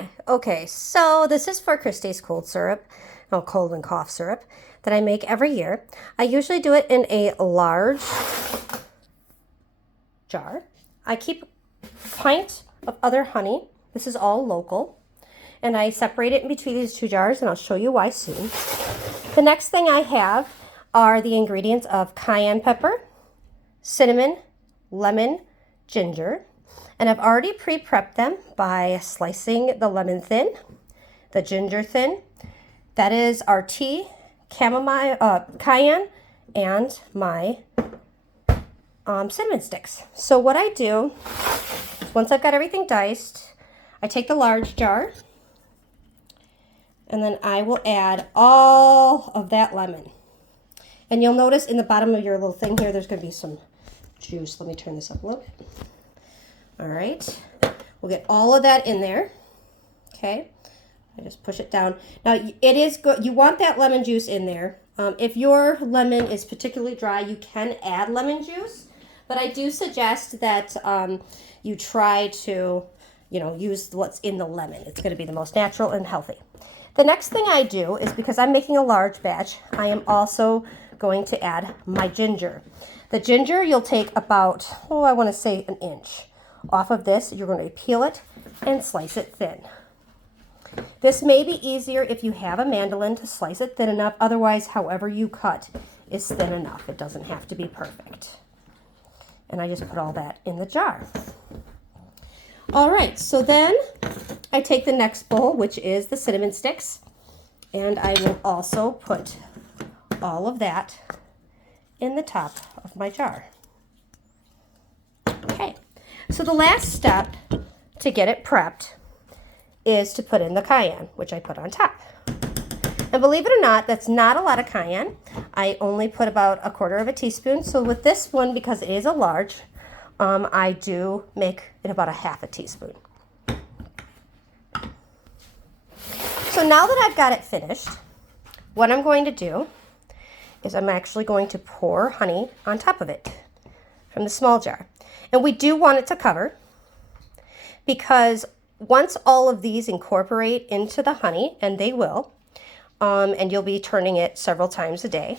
Hi, okay, so this is for Kristie's cold syrup, no, cold and cough syrup, that I make every year. I usually do it in a large jar. I keep a pint of other honey. This is all local. And I separate it in between these two jars, and I'll show you why soon. The next thing I have are the ingredients of cayenne pepper, cinnamon, lemon, ginger. And I've already pre-prepped them by slicing the lemon thin, the ginger thin. That is our tea, chamomile, cayenne, and my cinnamon sticks. So what I do, once I've got everything diced, I take the large jar, and then I will add all of that lemon. And you'll notice in the bottom of your little thing here, there's going to be some juice. Let me turn this up a little bit. All right, we'll get all of that in there. Okay, I just push it down. Now it is good. You want that lemon juice in there. If your lemon is particularly dry, you can add lemon juice, but I do suggest that you try to, use what's in the lemon. It's going to be the most natural and healthy. The next thing I do is, because I'm making a large batch, I am also going to add my ginger. The ginger, you'll take about, I want to say an inch. Off of this, you're going to peel it and slice it thin. This may be easier if you have a mandolin to slice it thin enough. Otherwise, however you cut is thin enough. It doesn't have to be perfect. And I just put all that in the jar. All right, so then I take the next bowl, which is the cinnamon sticks, and I will also put all of that in the top of my jar. Okay. So the last step to get it prepped is to put in the cayenne, which I put on top. And believe it or not, that's not a lot of cayenne. I only put about 1/4 teaspoon. So with this one, because it is a large, I do make it about 1/2 teaspoon. So now that I've got it finished, what I'm going to do is I'm actually going to pour honey on top of it from the small jar. And we do want it to cover, because once all of these incorporate into the honey, and they will, and you'll be turning it several times a day,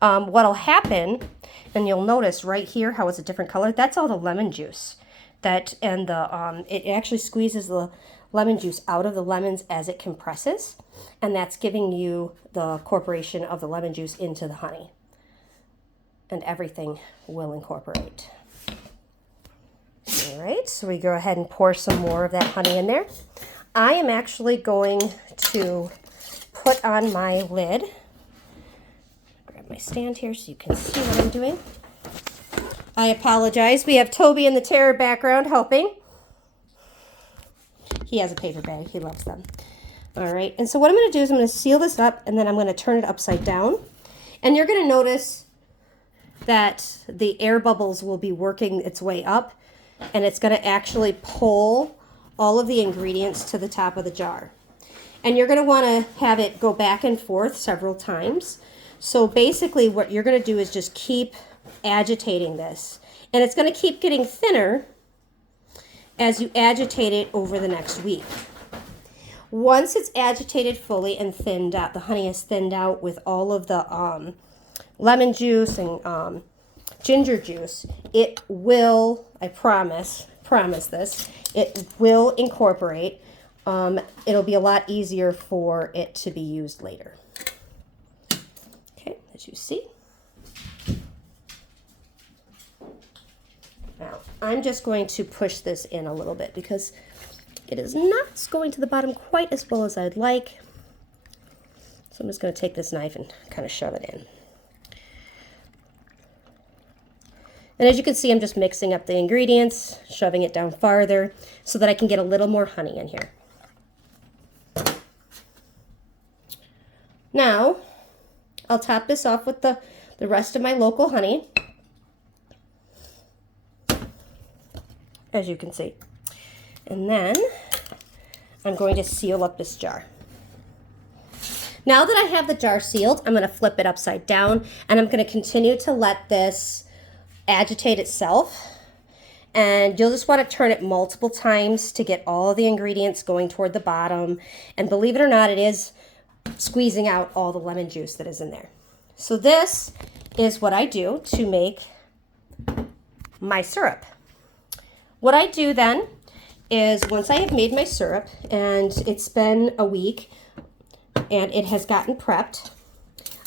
what'll happen, and you'll notice right here how it's a different color, that's all the lemon juice. It actually squeezes the lemon juice out of the lemons as it compresses, and that's giving you the incorporation of the lemon juice into the honey. And everything will incorporate. All right, so we go ahead and pour some more of that honey in there. I am actually going to put on my lid. Grab my stand here so you can see what I'm doing. I apologize. We have Toby in the terror background helping. He has a paper bag. He loves them. All right, and so what I'm going to do is I'm going to seal this up, and then I'm going to turn it upside down. And you're going to notice that the air bubbles will be working its way up, and it's going to actually pull all of the ingredients to the top of the jar. And you're going to want to have it go back and forth several times. So basically what you're going to do is just keep agitating this. And it's going to keep getting thinner as you agitate it over the next week. Once it's agitated fully and thinned out, the honey is thinned out with all of the lemon juice and ginger juice, it will, I promise this, it will incorporate. It'll be a lot easier for it to be used later. Okay, as you see. Now, I'm just going to push this in a little bit because it is not going to the bottom quite as well as I'd like. So I'm just going to take this knife and kind of shove it in. And as you can see, I'm just mixing up the ingredients, shoving it down farther so that I can get a little more honey in here. Now, I'll top this off with the rest of my local honey, as you can see. And then I'm going to seal up this jar. Now that I have the jar sealed, I'm going to flip it upside down, and I'm going to continue to let this agitate itself And you'll just want to turn it multiple times to get all of the ingredients going toward the bottom. And believe it or not, it is squeezing out all the lemon juice that is in there. So this is what I do to make my syrup. What I do then is once I have made my syrup and it's been a week and it has gotten prepped,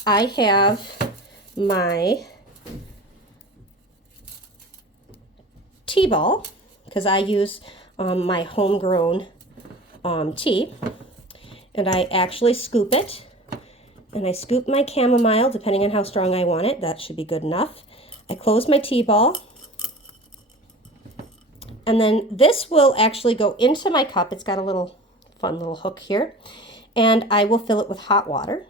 I have my tea ball, because I use my homegrown tea, and I actually scoop it, and I scoop my chamomile depending on how strong I want it. That should be good enough. I close my tea ball, and then this will actually go into my cup. It's got a little fun little hook here, and I will fill it with hot water,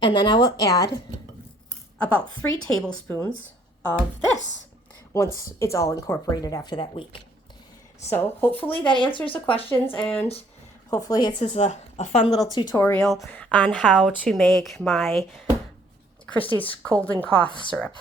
and then I will add about 3 tablespoons of this once it's all incorporated after that week. So hopefully that answers the questions, and hopefully this is a fun little tutorial on how to make my Kristie's cold and cough syrup.